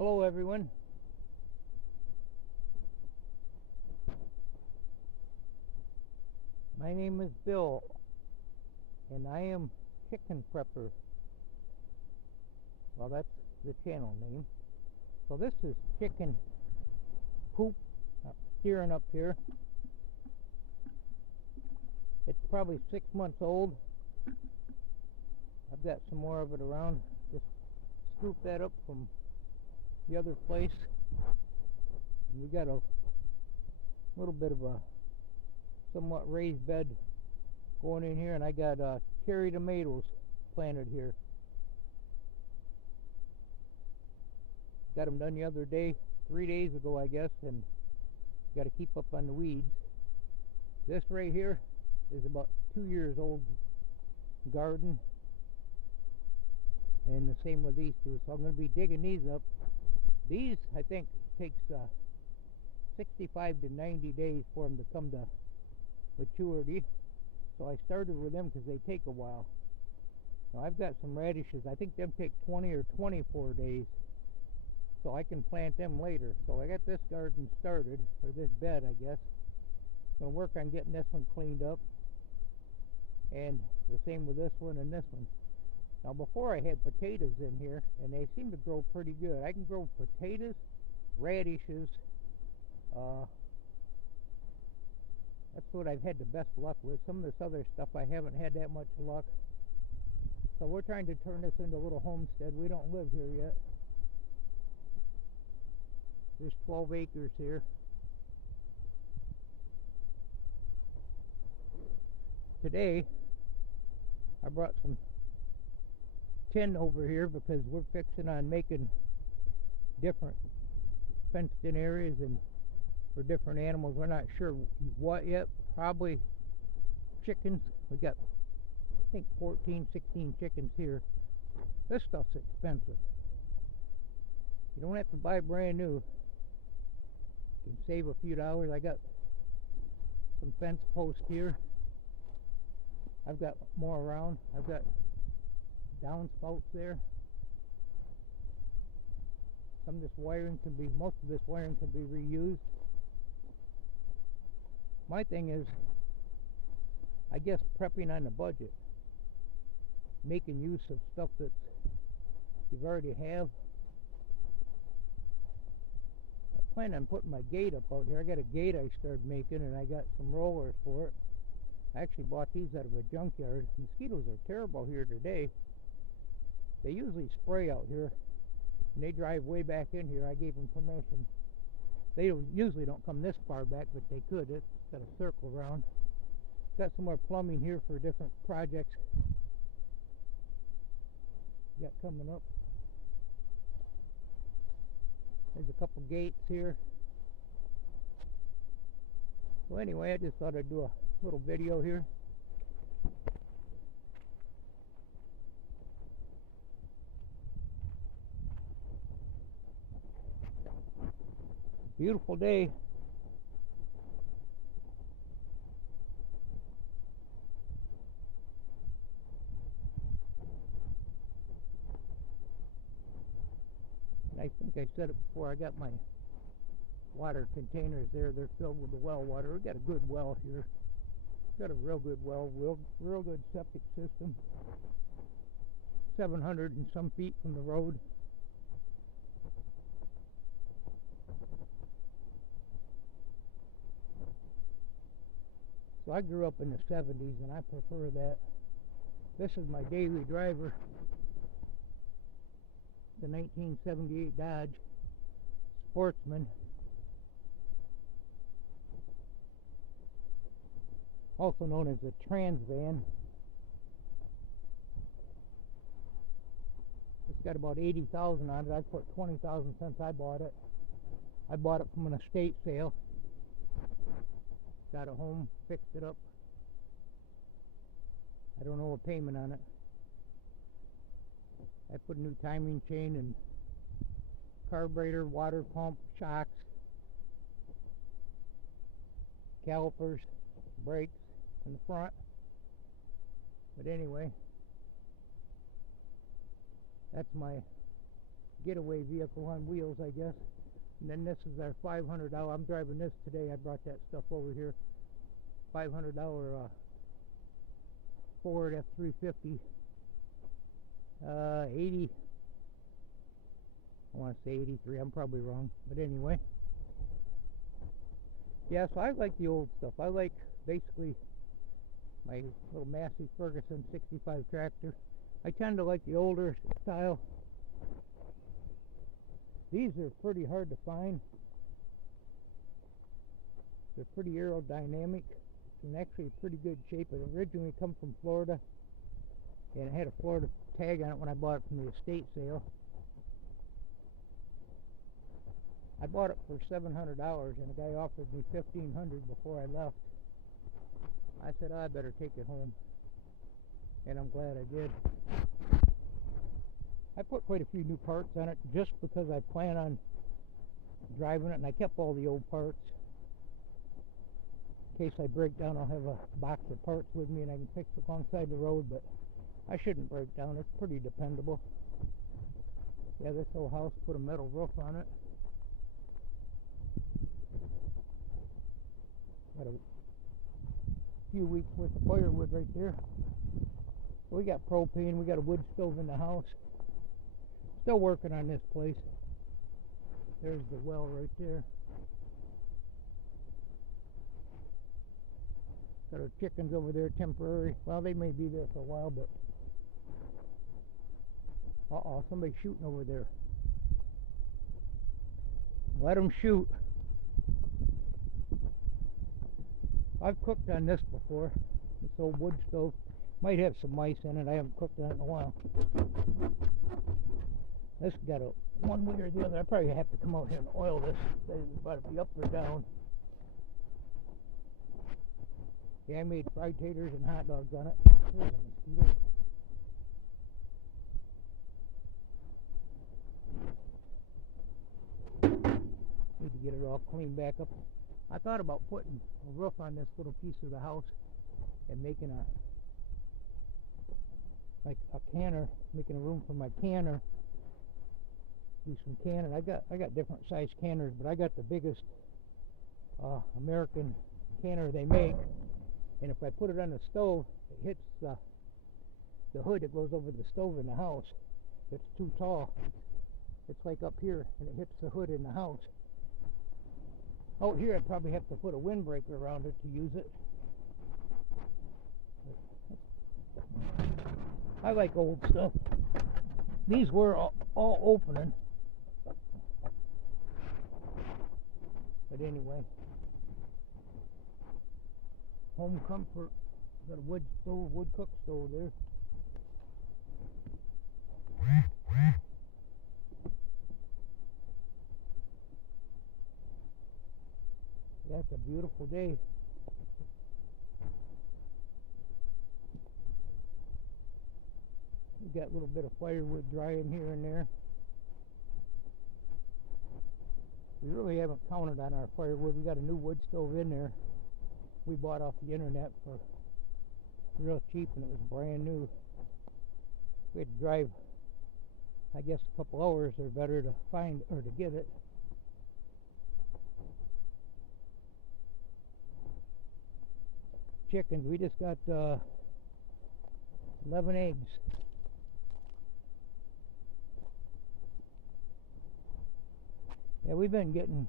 Hello everyone. My name is Bill and I am Chicken Prepper. Well, that's the channel name. So this is chicken poop steering up here. It's probably 6 months old. I've got some more of it around. Just scoop that up from the other place. And we got a little bit of a somewhat raised bed going in here, and I got cherry tomatoes planted here. Got them done the other day, 3 days ago I guess, and got to keep up on the weeds. This right here is about 2 years old garden, and the same with these two. So I'm going to be digging these up. These I think takes 65 to 90 days for them to come to maturity. So I started with them because they take a while. Now I've got some radishes. I think them take 20 or 24 days. So I can plant them later. So I got this garden started, or this bed I guess. Going to work on getting this one cleaned up. And the same with this one and this one. Now before I had potatoes in here, and they seem to grow pretty good. I can grow potatoes, radishes. That's what I've had the best luck with. Some of this other stuff I haven't had that much luck. So we're trying to turn this into a little homestead. We don't live here yet. There's 12 acres here. Today I brought some tin over here because we're fixing on making different fenced in areas and for different animals. We're not sure what yet. Probably chickens. We got I think 14, 16 chickens here. This stuff's expensive. You don't have to buy brand new. You can save a few dollars. I got some fence posts here. I've got more around. I've got downspouts there. Some of this wiring can be, most of this wiring can be reused. My thing is, I guess, prepping on the budget. Making use of stuff that you already have. I plan on putting my gate up out here. I got a gate I started making, and I got some rollers for it. I actually bought these out of a junkyard. Mosquitoes are terrible here today. They usually spray out here, and they drive way back in here. I gave them permission. They usually don't come this far back, but they could. It's got a circle around. Got some more plumbing here for different projects got coming up. There's a couple gates here. So anyway, I just thought I'd do a little video here. Beautiful day. I think I said it before, I got my water containers there. They're filled with the well water. We got a good well here. Got a real good well, real good septic system. 700 and some feet from the road. So I grew up in the 70s and I prefer that. This is my daily driver. The 1978 Dodge Sportsman. Also known as the Trans Van. It's got about 80,000 on it. I've put 20,000 since I bought it. I bought it from an estate sale. Got a home, fixed it up. I don't owe a payment on it. I put a new timing chain and carburetor, water pump, shocks, calipers, brakes in the front. But anyway, that's my getaway vehicle on wheels, I guess. And then this is our $500. I'm driving this today. I brought that stuff over here. $500 Ford F-350. 80. I want to say 83. I'm probably wrong, but anyway. Yeah, so I like the old stuff. I like basically my little Massey Ferguson 65 tractor. I tend to like the older style. These are pretty hard to find. They're pretty aerodynamic. It's in actually pretty good shape. It originally come from Florida, and it had a Florida tag on it when I bought it from the estate sale. I bought it for $700, and the guy offered me $1,500 before I left. I said, I better take it home, and I'm glad I did. I put quite a few new parts on it just because I plan on driving it, and I kept all the old parts. In case I break down, I'll have a box of parts with me and I can fix it alongside the road, but I shouldn't break down. It's pretty dependable. Yeah, this old house put a metal roof on it. Got a few weeks worth of firewood right there. So we got propane, we got a wood stove in the house. Still working on this place. There's the well right there. Got our chickens over there temporary. Well, they may be there for a while, but uh-oh, somebody's shooting over there. Let them shoot. I've cooked on this before. This old wood stove. Might have some mice in it. I haven't cooked on it in a while. This got a one way or the other. I probably have to come out here and oil this. It's about to be up or down. Yeah, I made fried taters and hot dogs on it. There's a mosquito. Need to get it all cleaned back up. I thought about putting a roof on this little piece of the house and making like a canner, making a room for my canner. Do some canning. I got different size canners, but I got the biggest American canner they make. And if I put it on the stove, it hits the hood that goes over the stove in the house. It's too tall. It's like up here, and it hits the hood in the house. Out here, I'd probably have to put a windbreaker around it to use it. I like old stuff. These were all opening. But anyway. Home comfort. Got a wood stove, wood cook stove there. That's a beautiful day. We got a little bit of firewood drying here and there. We really haven't counted on our firewood. We got a new wood stove in there. We bought off the internet for real cheap, and it was brand new. We had to drive, I guess, a couple hours or better to find or to get it. Chickens, we just got 11 eggs. Yeah, we've been getting,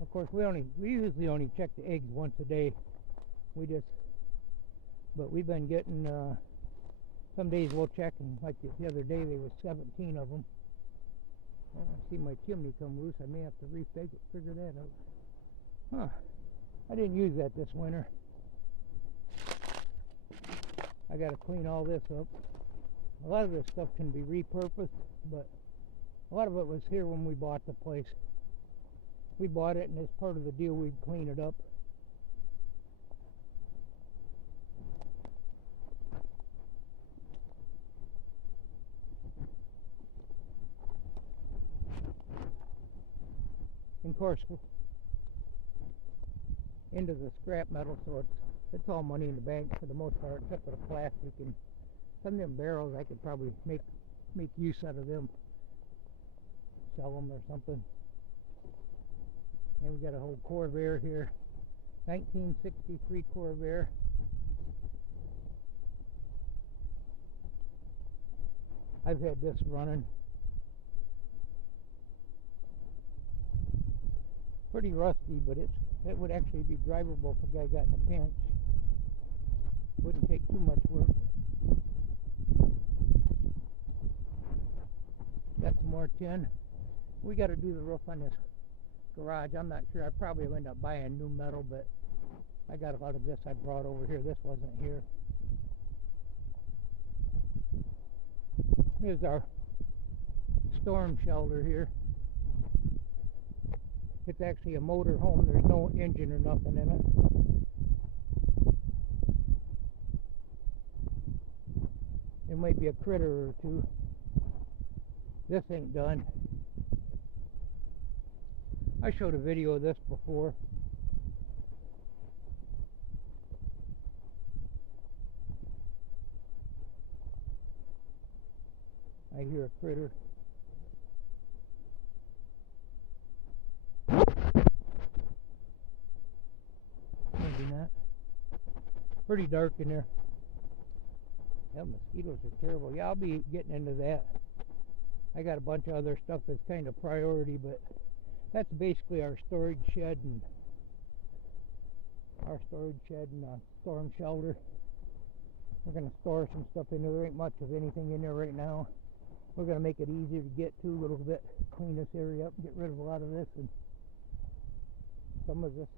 of course, we usually only check the eggs once a day. But we've been getting, some days we'll check, and like the other day there was 17 of them. Oh, I see my chimney come loose. I may have to figure that out. Huh. I didn't use that this winter. I got to clean all this up. A lot of this stuff can be repurposed, but a lot of it was here when we bought the place. We bought it, and as part of the deal, we'd clean it up. And of course, into the scrap metal, so it's all money in the bank for the most part, except for the plastic. And some of them barrels I could probably make make use out of them, sell them or something. And we got a whole Corvair here, 1963 Corvair. I've had this running. Pretty rusty, but it would actually be drivable if a guy got in a pinch. Wouldn't take too much work. Got some more tin. We got to do the roof on this garage. I'm not sure. I probably will end up buying new metal, but I got a lot of this I brought over here. This wasn't here. Here's our storm shelter here. It's actually a motor home. There's no engine or nothing in it. There might be a critter or two. This ain't done. I showed a video of this before. I hear a critter. Maybe not. Pretty dark in there. Yeah, mosquitoes are terrible. Yeah, I'll be getting into that. I got a bunch of other stuff that's kind of priority, but that's basically our storage shed and storm shelter. We're going to store some stuff in there. There ain't much of anything in there right now. We're going to make it easier to get to a little bit, clean this area up, get rid of a lot of this, and some of this.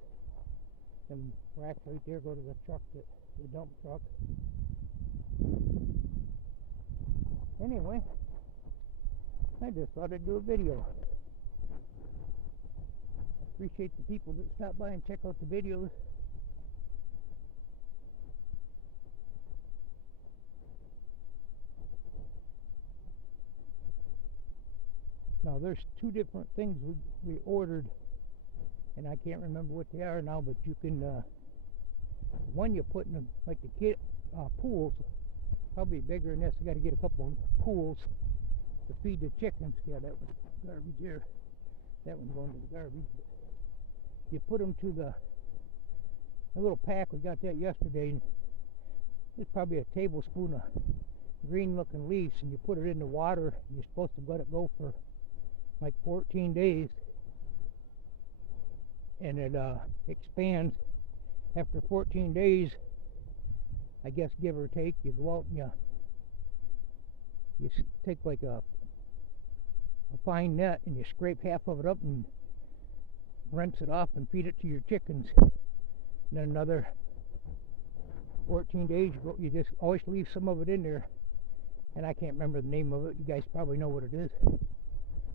Them racks right there go to the truck, the dump truck. Anyway, I just thought I'd do a video. I appreciate the people that stop by and check out the videos. Now there's two different things we ordered, and I can't remember what they are now, but you can, one you put in them, like the kid pools, probably bigger than this. I got to get a couple of pools to feed the chickens. Yeah, that one's garbage there. That one's going to the garbage. But you put them to the little pack. We got that yesterday. It's probably a tablespoon of green-looking leaves, and you put it in the water. You're supposed to let it go for like 14 days, and it expands. After 14 days, I guess, give or take, you go out and you take like a fine net and you scrape half of it up and rinse it off and feed it to your chickens. And then another 14 days, you just always leave some of it in there, and I can't remember the name of it. You guys probably know what it is.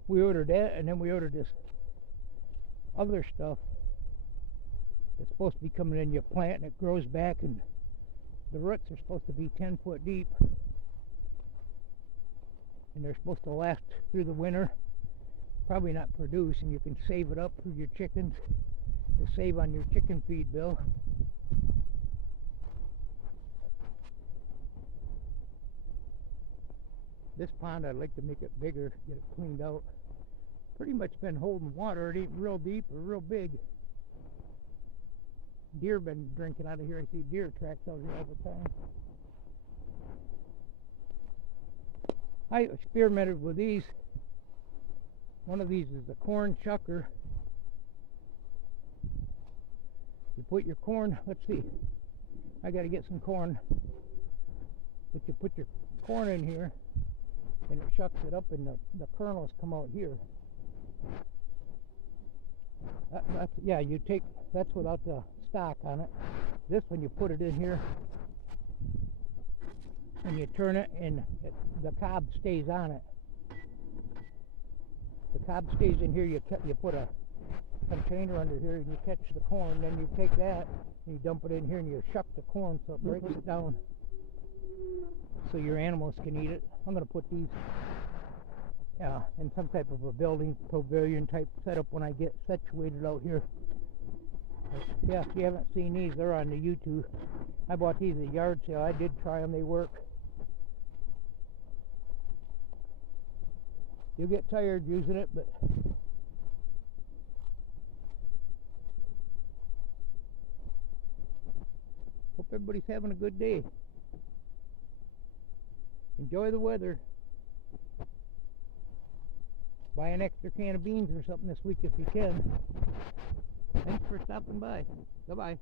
We ordered that, and then we ordered this other stuff that's supposed to be coming in your plant, and it grows back, and the roots are supposed to be 10 foot deep, and they're supposed to last through the winter, probably not produce, and you can save it up for your chickens to save on your chicken feed bill. This pond, I'd like to make it bigger, get it cleaned out. Pretty much been holding water. It ain't real deep or real big. Deer been drinking out of here. I see deer tracks out here all the time. I experimented with these. One of these is the corn shucker. You put your corn, let's see, I got to get some corn. But you put your corn in here, and it shucks it up, and the kernels come out here. Yeah, you take, that's without the stock on it. This one, you put it in here, and you turn it, and the cob stays on it. The cob stays in here. You put a container under here, and you catch the corn. Then you take that, and you dump it in here, and you shuck the corn so it breaks it down, so your animals can eat it. I'm going to put these in some type of a building, pavilion type setup when I get situated out here. But yeah, if you haven't seen these, they're on the YouTube. I bought these at a yard sale. I did try them. They work. You'll get tired using it, but hope everybody's having a good day. Enjoy the weather. Buy an extra can of beans or something this week if you can. Thanks for stopping by. Goodbye.